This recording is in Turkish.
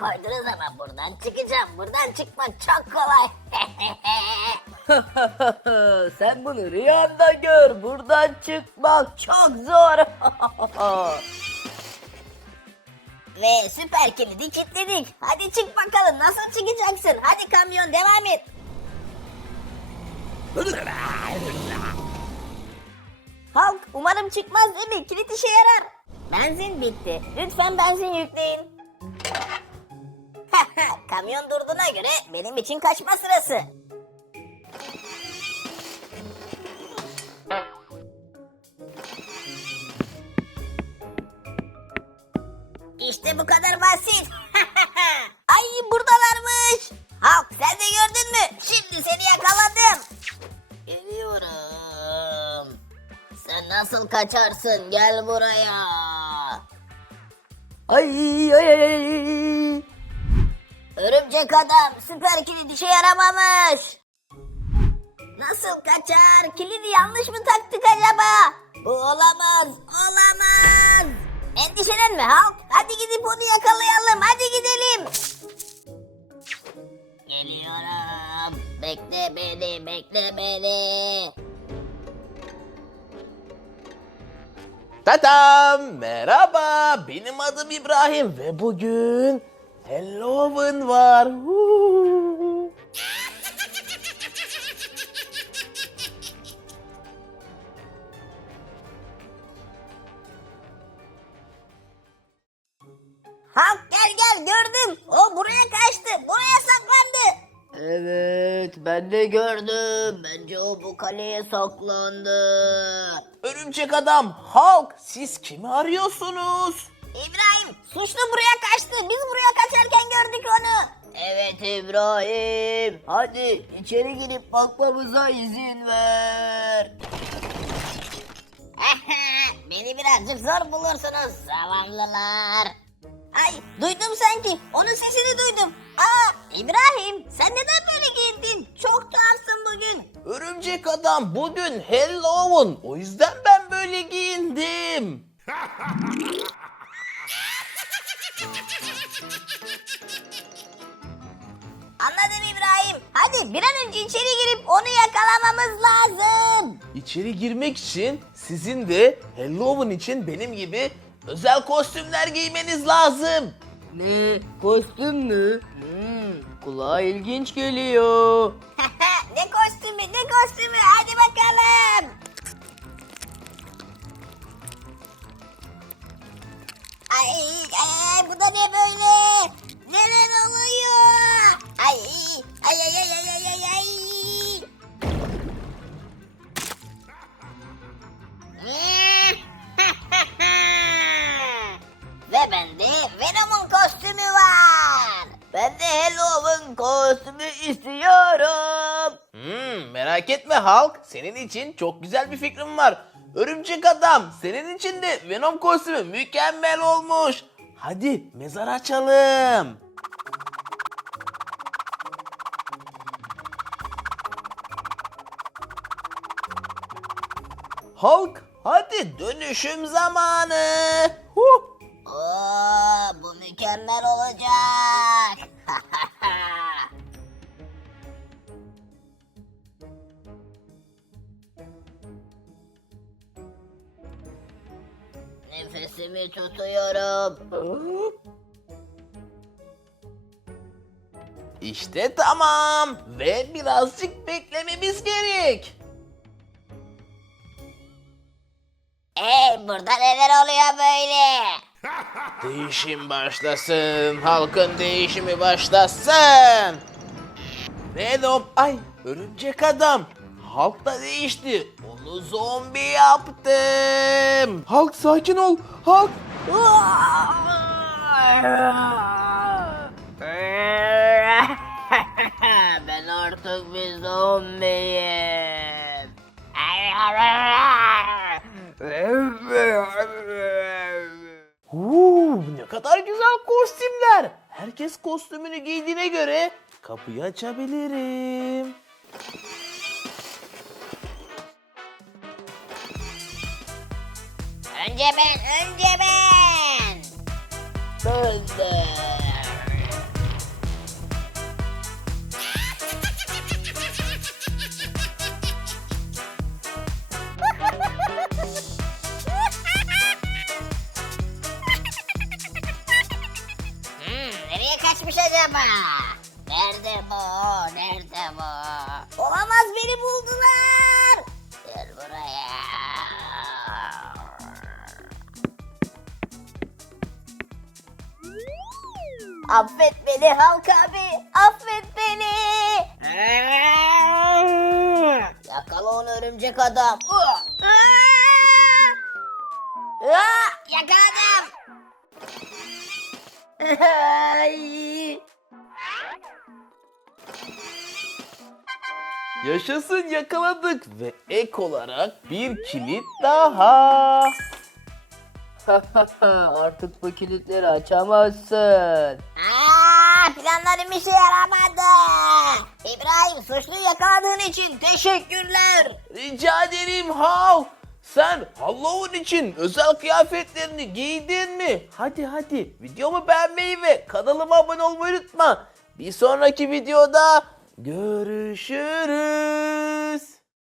koydunuz ama buradan çıkacağım. Buradan çıkmak çok kolay. Sen bunu rüyanda gör. Buradan çıkmak çok zor. Ve süper kilidi kilitledik. Hadi çık bakalım nasıl çıkacaksın? Hadi kamyon devam et. Halk umarım çıkmaz değil mi? Kilit işe yarar. Benzin bitti. Lütfen benzin yükleyin. Kamyon durduğuna göre benim için kaçma sırası. İşte bu kadar basit. Ay buradalarmış. Halk sen de gördün mü? Şimdi seni yakaladım. Geliyorum. Sen nasıl kaçarsın? Gel buraya. ay ay ay. Örümcek adam süper kilit işe yaramamış. Nasıl kaçar? Kilidi yanlış mı taktık acaba? Bu olamaz, olamaz. Endişelenme Halk. Hadi gidip onu yakalayalım. Hadi gidelim. Geliyorum. Bekle beni, bekle beni. Tatam merhaba benim adım İbrahim ve bugün Halloween var. Huu. Halk gel gel gördüm. O buraya kaçtı. Buraya saklandı. Evet ben de gördüm. Bence o bu kaleye saklandı. Örümcek adam Hulk siz kimi arıyorsunuz? İbrahim suçlu buraya kaçtı. Biz buraya kaçarken gördük onu. Evet İbrahim. Hadi içeri girip bakmamıza izin ver. Beni birazcık zor bulursunuz zavallılar. Ay duydum sanki. Onun sesini duydum. Aa İbrahim sen neden böyle giyindin? Çok tuhafsın bugün. Örümcek adam bugün Halloween o yüzden ben böyle giyindim. Anladım İbrahim. Hadi bir an önce içeri girip onu yakalamamız lazım. İçeri girmek için sizin de Halloween için benim gibi özel kostümler giymeniz lazım. Ne? Kostüm mü? Hmm, kulağa ilginç geliyor. ne kostümü ne kostümü hadi bakalım. Ay, ay bu da ne böyle? Neler oluyor? Ay ay ay ay ay ay ay. Ve bende Venom'un kostümü var. Ben de Halloween kostümü istiyorum. Hmm, merak etme Hulk. Senin için çok güzel bir fikrim var. Örümcek adam senin için de Venom kostümü mükemmel olmuş. Hadi mezar açalım. Hulk hadi dönüşüm zamanı. Huh. Oo, bu mükemmel olacak. Nefesimi tutuyorum. İşte tamam ve birazcık beklememiz gerek. Hey burada neler oluyor böyle? Değişim başlasın. Halkın değişimi başlasın. Venom, ay örümcek adam. Halk da değişti. Onu zombi yaptım. Halk sakin ol. Halk. ben artık bir zombiyim. Huu, ne kadar güzel kostümler. Herkes kostümünü giydiğine göre kapıyı açabilirim. Önce ben, önce ben. Hmm, Böyle. kaçmış acaba? Nerede bu? Nerede bu? Olamaz beni Affet beni Halk abi. Affet beni. Yakala onu örümcek adam. Yakaladım. Yaşasın yakaladık ve ek olarak bir kilit daha. Artık bu kilitleri açamazsın. Aa, planlarım işe yaramadı. İbrahim suçluyu yakaladığın için teşekkürler. Rica ederim Hal. Sen Halloween için özel kıyafetlerini giydin mi? Hadi hadi videomu beğenmeyi ve kanalıma abone olmayı unutma. Bir sonraki videoda görüşürüz.